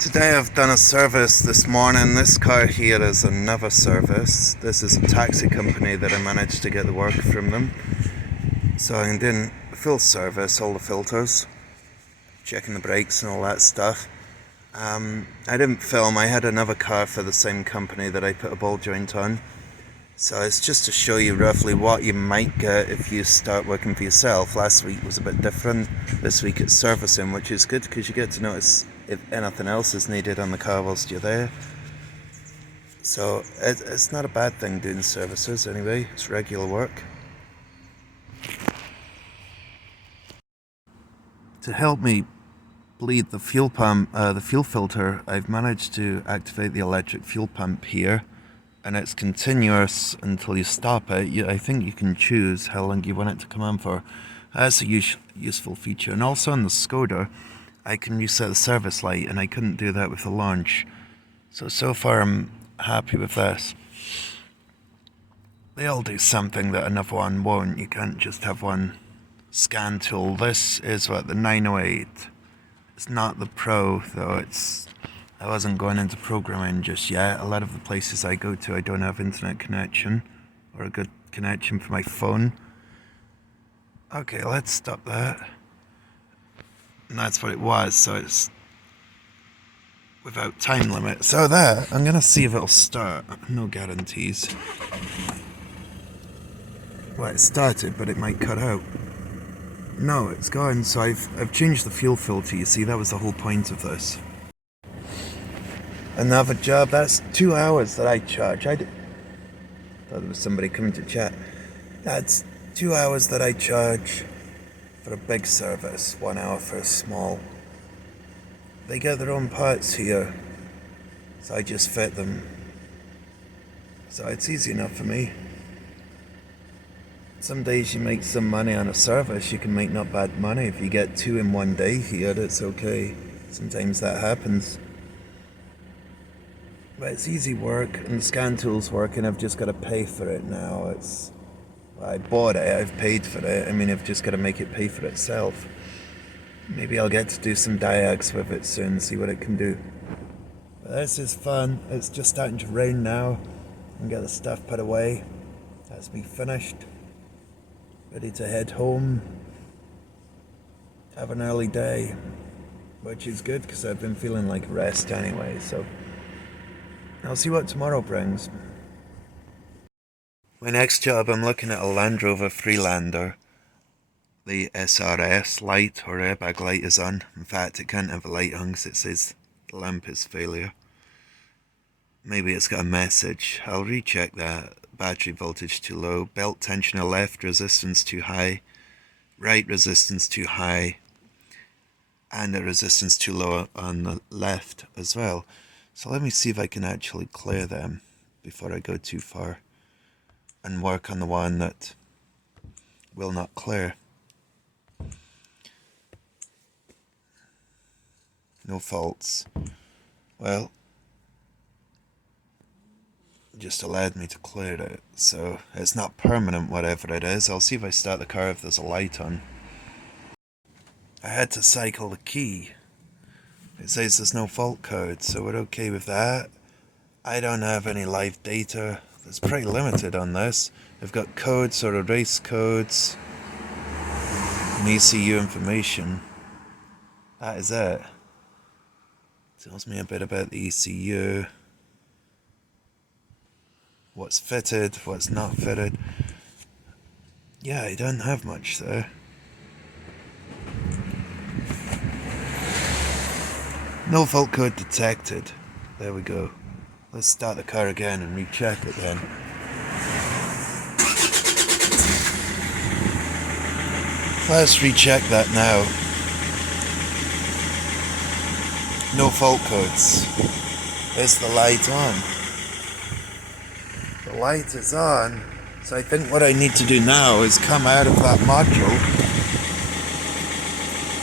Today I've done a service this morning. This car here is another service. This is a taxi company that I managed to get the work from them. So I'm doing full service, all the filters, checking the brakes and all that stuff. I didn't film, I had another car for the same company that I put a ball joint on. So it's just to show you roughly what you might get if you start working for yourself. Last week was a bit different. This week it's servicing, which is good because you get to notice if anything else is needed on the car whilst you're there. So it's not a bad thing doing services anyway, it's regular work. To help me bleed the fuel pump, the fuel filter, I've managed to activate the electric fuel pump here. And it's continuous until you stop it. I think you can choose how long you want it to come on for. That's a useful feature. And also on the Skoda, I can reset the service light, and I couldn't do that with the launch. So far I'm happy with this. They all do something that another one won't. You can't just have one scan tool. This is what, the 908. It's not the Pro though, I wasn't going into programming just yet. A lot of the places I go to, I don't have internet connection or a good connection for my phone. Okay, let's stop that. And that's what it was, so it's without time limit. So that, I'm gonna see if it'll start. No guarantees. Well, it started, but it might cut out. No, it's gone, so I've changed the fuel filter, you see, that was the whole point of this. Another job, that's 2 hours that I charge. I thought there was somebody coming to chat. That's 2 hours that I charge for a big service, 1 hour for a small. They get their own parts here, so I just fit them. So it's easy enough for me. Some days you make some money on a service, you can make not bad money. If you get 2 in one day here, that's okay. Sometimes that happens. But it's easy work, and the scan tool's working. I've just got to pay for it now. I bought it, I've paid for it. I mean, I've just got to make it pay for itself. Maybe I'll get to do some diags with it soon, see what it can do. But this is fun. It's just starting to rain now. And get the stuff put away. That's me finished. Ready to head home. Have an early day, which is good because I've been feeling like rest anyway, so I'll see what tomorrow brings. My next job, I'm looking at a Land Rover Freelander. The SRS light or airbag light is on. In fact, it can't have a light on because it says the lamp is failure. Maybe it's got a message. I'll recheck that. Battery voltage too low. Belt tensioner left, resistance too high. Right, resistance too high. And a resistance too low on the left as well. So let me see if I can actually clear them before I go too far and work on the one that will not clear. No faults. Well, it just allowed me to clear it, so it's not permanent whatever it is. I'll see if I start the car if there's a light on. I had to cycle the key. It says there's no fault code, so we're okay with that. I don't have any live data. It's pretty limited on this. I've got codes or erase codes and ECU information. That is it. Tells me a bit about the ECU. What's fitted, what's not fitted. Yeah, I don't have much there. No fault code detected. There we go. Let's start the car again and recheck it then. Let's recheck that now. No fault codes. Is the light on? The light is on. So I think what I need to do now is come out of that module.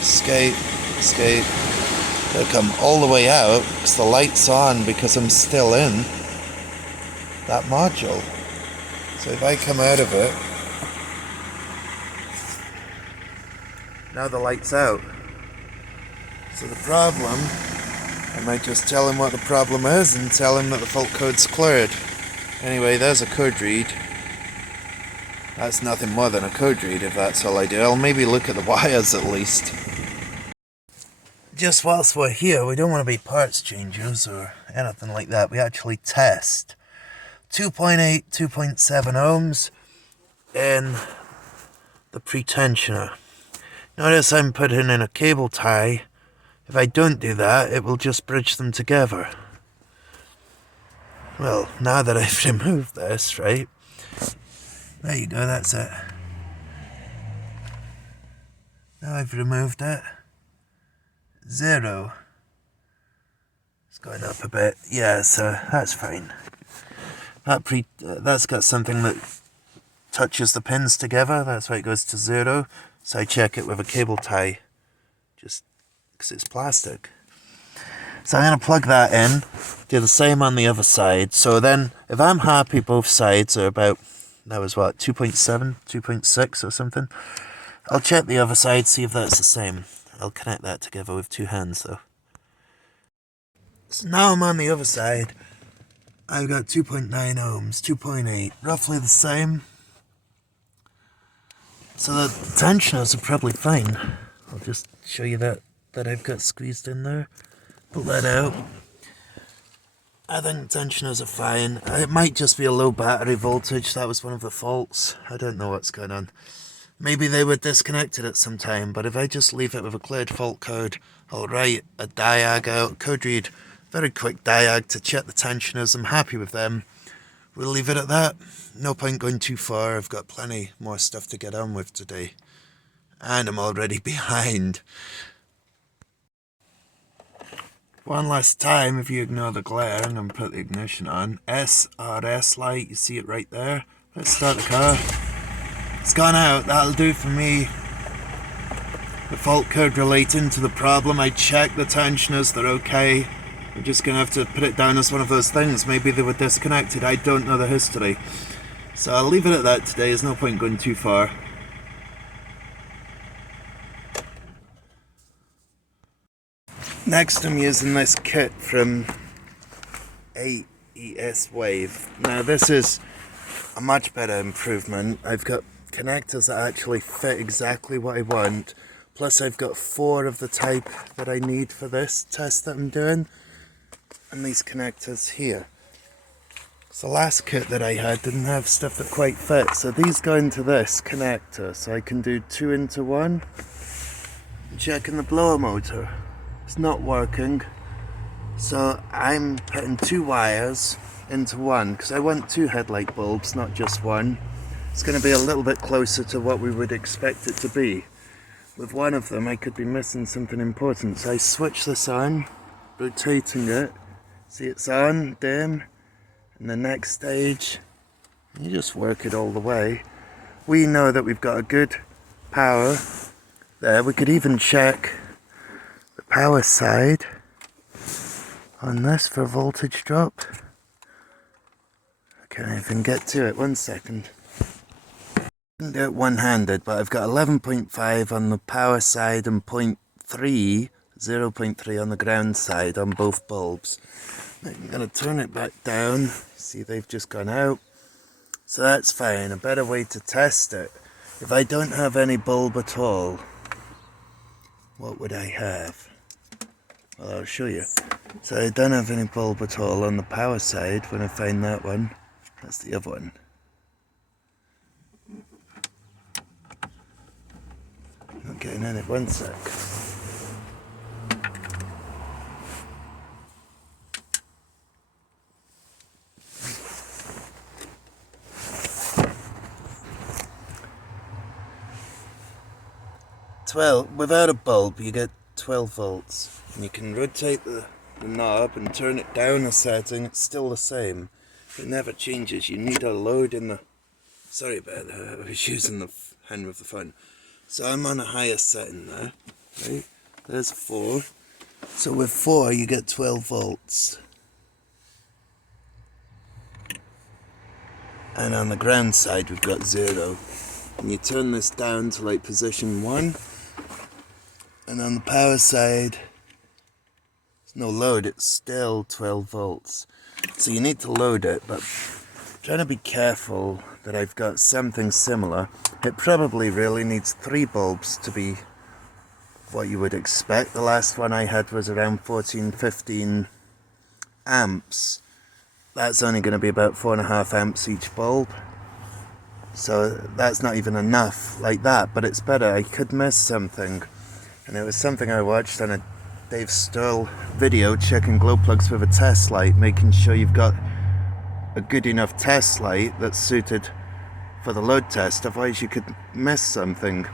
Escape. I'll come all the way out because the light's on because I'm still in that module. So if I come out of it, now the light's out. So the problem I might just tell him what the problem is and tell him that the fault code's cleared. Anyway, there's a code read. That's nothing more than a code read if that's all I do. I'll maybe look at the wires at least. Just whilst we're here, we don't want to be parts changers or anything like that. We actually test 2.8, 2.7 ohms in the pretensioner. Notice I'm putting in a cable tie. If I don't do that, it will just bridge them together. Well, now that I've removed this, right? There you go, that's it. Now I've removed it. 0. It's going up a bit. Yeah, so that's fine. That's got something that touches the pins together. That's why it goes to 0. So I check it with a cable tie, just because it's plastic. So I'm going to plug that in, do the same on the other side. So then, if I'm happy both sides are about, that was what, 2.7, 2.6 or something, I'll check the other side, see if that's the same. I'll connect that together with 2 hands though. So now I'm on the other side. I've got 2.9 ohms, 2.8, roughly the same. So the tensioners are probably fine. I'll just show you that I've got squeezed in there. Pull that out. I think tensioners are fine. It might just be a low battery voltage. That was one of the faults. I don't know what's going on. Maybe they were disconnected at some time, but if I just leave it with a cleared fault code, I'll write a diag out, code read, very quick diag to check the tensioners. I'm happy with them. We'll leave it at that. No point going too far. I've got plenty more stuff to get on with today. And I'm already behind. One last time, if you ignore the glare, I'm going to put the ignition on. SRS light, you see it right there. Let's start the car. It's gone out, that'll do for me. The fault code relating to the problem, I checked the tensioners, they're okay. I'm just going to have to put it down as one of those things. Maybe they were disconnected, I don't know the history. So I'll leave it at that today, there's no point going too far. Next I'm using this kit from AES Wave. Now this is a much better improvement. I've got connectors that actually fit exactly what I want. Plus I've got 4 of the type that I need for this test that I'm doing. And these connectors here. So the last kit that I had didn't have stuff that quite fit. So these go into this connector. So I can do 2 into 1. Checking the blower motor. It's not working. So I'm putting 2 wires into 1 because I want 2 headlight bulbs, not just 1. It's going to be a little bit closer to what we would expect it to be. With one of them I could be missing something important. So I switch this on, rotating it. See, it's on, dim. And the next stage, you just work it all the way. We know that we've got a good power there. We could even check the power side on this for voltage drop. I can't even get to it, 1 second. I can do it one-handed, but I've got 11.5 on the power side and 0.3 on the ground side on both bulbs. I'm going to turn it back down. See, they've just gone out. So that's fine. A better way to test it. If I don't have any bulb at all, what would I have? Well, I'll show you. So I don't have any bulb at all on the power side when I find that one. That's the other one. Not getting in it, 1 sec. Without a bulb you get 12 volts and you can rotate the knob and turn it down a setting, it's still the same. It never changes. You need a load in the... Sorry about that, I was using the hand with the phone. So I'm on a higher setting there, right? There's 4. So with 4 you get 12 volts. And on the ground side we've got 0. And you turn this down to like position 1. And on the power side, no load, it's still 12 volts. So you need to load it, but trying to be careful that I've got something similar. It probably really needs 3 bulbs to be what you would expect. The last one I had was around 14-15 amps. That's only going to be about 4.5 amps each bulb. So that's not even enough like that, but it's better. I could miss something. And it was something I watched on a Dave Sturl video, checking glow plugs with a test light, making sure you've got a good enough test light that's suited for the load test, otherwise you could miss something.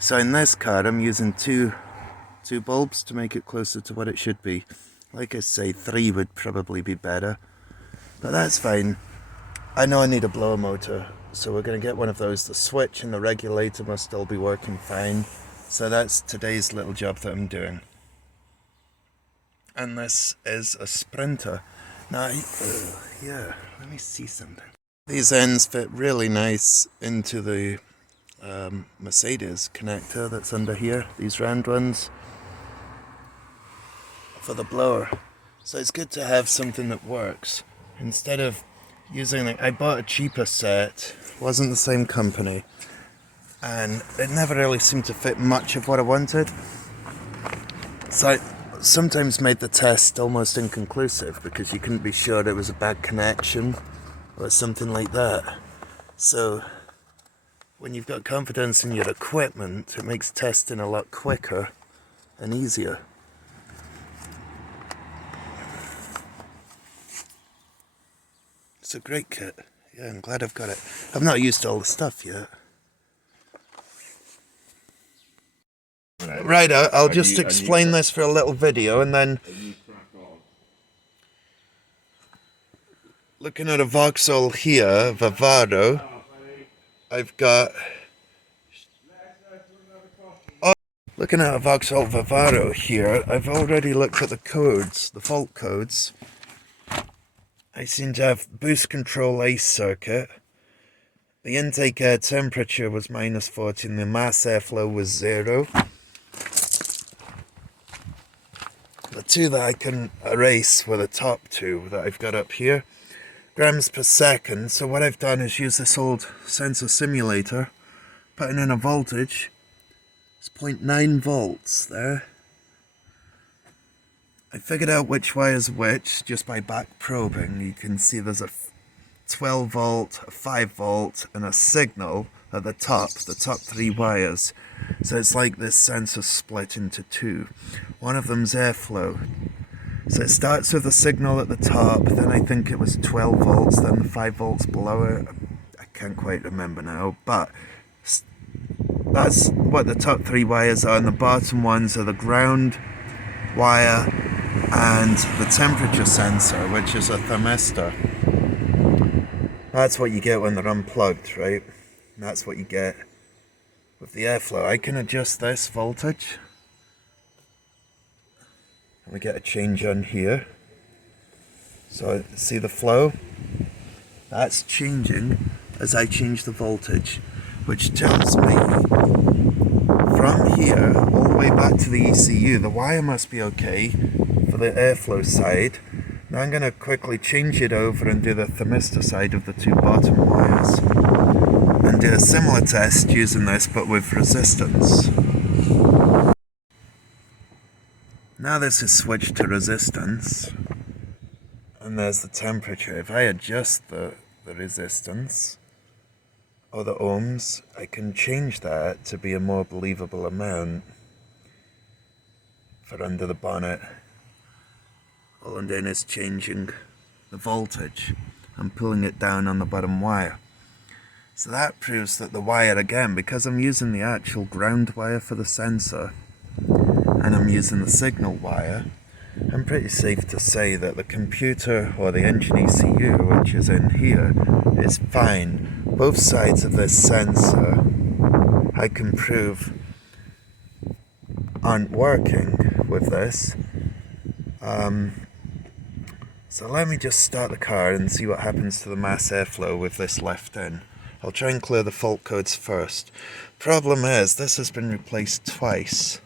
So in this car I'm using two bulbs to make it closer to what it should be. Like I say, 3 would probably be better, but that's fine. I know I need a blower motor, so we're going to get one of those. The switch and the regulator must still be working fine. So that's today's little job that I'm doing. And this is a Sprinter. Now, yeah, let me see something. These ends fit really nice into the Mercedes connector that's under here, these round ones, for the blower. So it's good to have something that works. Instead of using, like, I bought a cheaper set, wasn't the same company, and it never really seemed to fit much of what I wanted. So I sometimes made the test almost inconclusive because you couldn't be sure it was a bad connection or something like that. So when you've got confidence in your equipment, it makes testing a lot quicker and easier. It's a great kit. Yeah, I'm glad I've got it. I've not used all the stuff yet. Right, I'll just explain this for a little video, and then looking at a Vauxhall here, Vivaro, I've got... Looking at a Vauxhall Vivaro here, I've already looked at the codes, the fault codes. I seem to have boost control ACE circuit. The intake air temperature was -40 and the mass airflow was 0. The 2 that I can erase were the top 2 that I've got up here. Grams per second. So what I've done is use this old sensor simulator, putting in a voltage. It's 0.9 volts there. I figured out which wire's which just by back probing. You can see there's a 12 volt, a 5 volt, and a signal at the top 3 wires. So it's like this sensor split into 2. One of them's airflow. So it starts with the signal at the top, then I think it was 12 volts, then the 5 volts below it. I can't quite remember now, but that's what the top 3 wires are, and the bottom ones are the ground wire and the temperature sensor, which is a thermistor. That's what you get when they're unplugged, right? And that's what you get with the airflow. I can adjust this voltage, and we get a change on here. So see the flow? That's changing as I change the voltage, which tells me from here all the way back to the ECU, the wire must be okay for the airflow side. Now I'm going to quickly change it over and do the thermistor side of the 2 bottom wires, and do a similar test using this but with resistance. Now this is switched to resistance, and there's the temperature. If I adjust the resistance or the ohms, I can change that to be a more believable amount for under the bonnet. All I'm doing is changing the voltage and pulling it down on the bottom wire. So that proves that the wire, again, because I'm using the actual ground wire for the sensor and I'm using the signal wire, I'm pretty safe to say that the computer or the engine ECU, which is in here, is fine. Both sides of this sensor I can prove aren't working with this. So let me just start the car and see what happens to the mass airflow with this left in. I'll try and clear the fault codes first. Problem is, this has been replaced twice.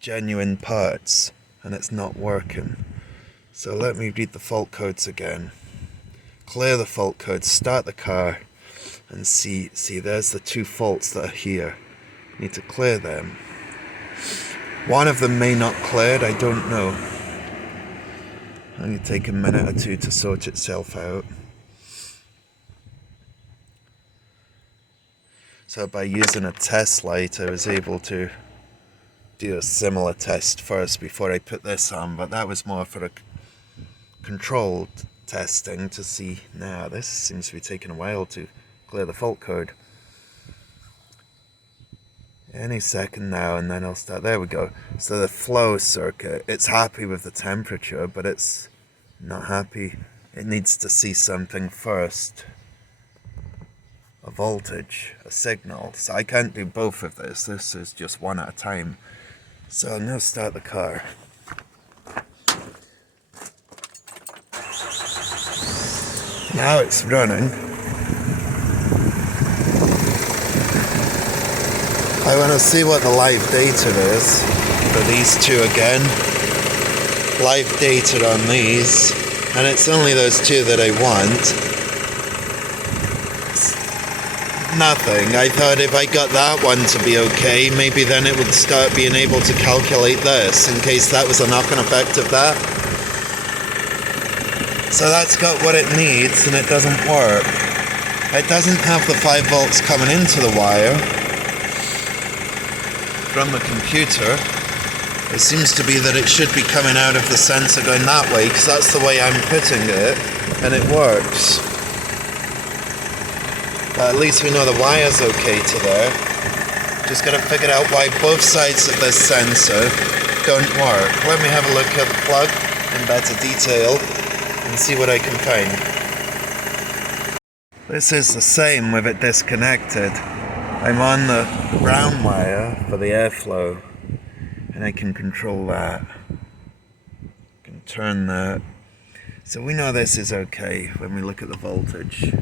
Genuine parts. and it's not working. So let me read the fault codes again. Clear the fault codes, start the car, and see there's the two faults that are here. Need to clear them. One of them may not cleared, I don't know. Only take a minute or two to sort itself out. So by using a test light, I was able to do a similar test first before I put this on, but that was more for a controlled testing to see. Now this seems to be taking a while to clear the fault code. Any second now, and then I'll start. There we go. So the flow circuit, it's happy with the temperature, but it's not happy. It needs to see something first. A voltage, a signal. So I can't do both of this. This is just one at a time. So I'm going to start the car. Now it's running. I want to see what the live data is for these two again. Live data on these, and it's only those two that I want. Nothing. I thought if I got that one to be okay, maybe then it would start being able to calculate this, in case that was a knock-on effect of that. So that's got what it needs, and it doesn't work. It doesn't have the 5 volts coming into the wire from the computer. It seems to be that it should be coming out of the sensor going that way, because that's the way I'm putting it, and it works. But at least we know the wire's okay to there. Just gotta figure out why both sides of this sensor don't work. Let me have a look at the plug in better detail and see what I can find. This is the same with it disconnected. I'm on the brown wire for the airflow, and I can control that. I can turn that. So we know this is okay when we look at the voltage.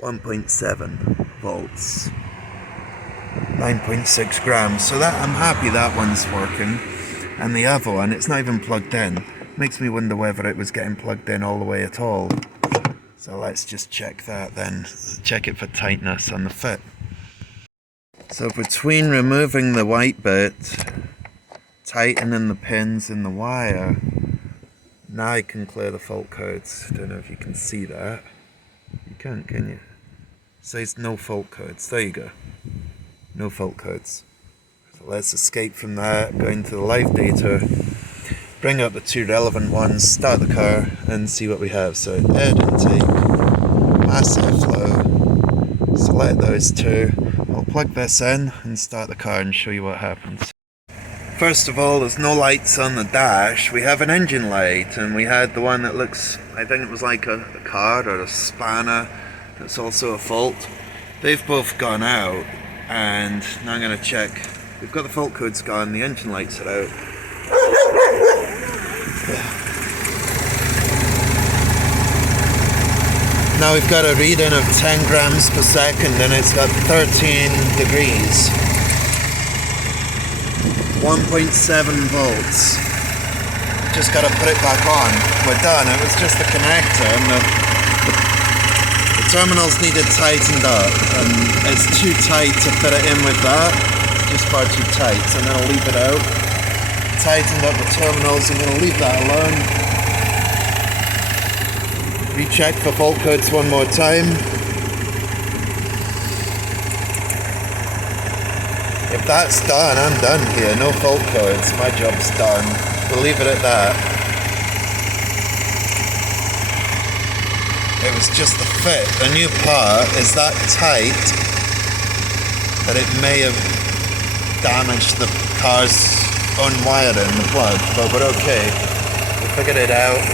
1.7 volts. 9.6 grams. So that I'm happy that one's working. And the other one, it's not even plugged in. Makes me wonder whether it was getting plugged in all the way at all. So let's just check that then. Check it for tightness on the fit. So between removing the white bit, tightening the pins in the wire, now I can clear the fault codes. Don't know if you can see that. You can't, can you? It says no fault codes. There you go. No fault codes. So let's escape from that, go into the live data, bring up the two relevant ones, start the car, and see what we have. So air intake, mass airflow, select those two. I'll plug this in and start the car and show you what happens. First of all, there's no lights on the dash. We have an engine light, and we had the one that looks, I think it was like a card or a spanner. That's also a fault. They've both gone out, and now I'm going to check. We've got the fault codes gone, the engine lights are out. Now we've got a reading of 10 grams per second, and it's got 13 degrees. 1.7 volts. Just got to put it back on. We're done. It was just the connector, and the terminals needed tightened up, and it's too tight to fit it in with that. Just far too tight. So I'm going to leave it out. Tightened up the terminals. I'm going to leave that alone. Recheck for fault codes one more time. If that's done, I'm done here. No fault codes. My job's done. We'll leave it at that. It was just the fit. The new part is that tight that it may have damaged the car's own wiring, the plug. But we're okay. We figured it out.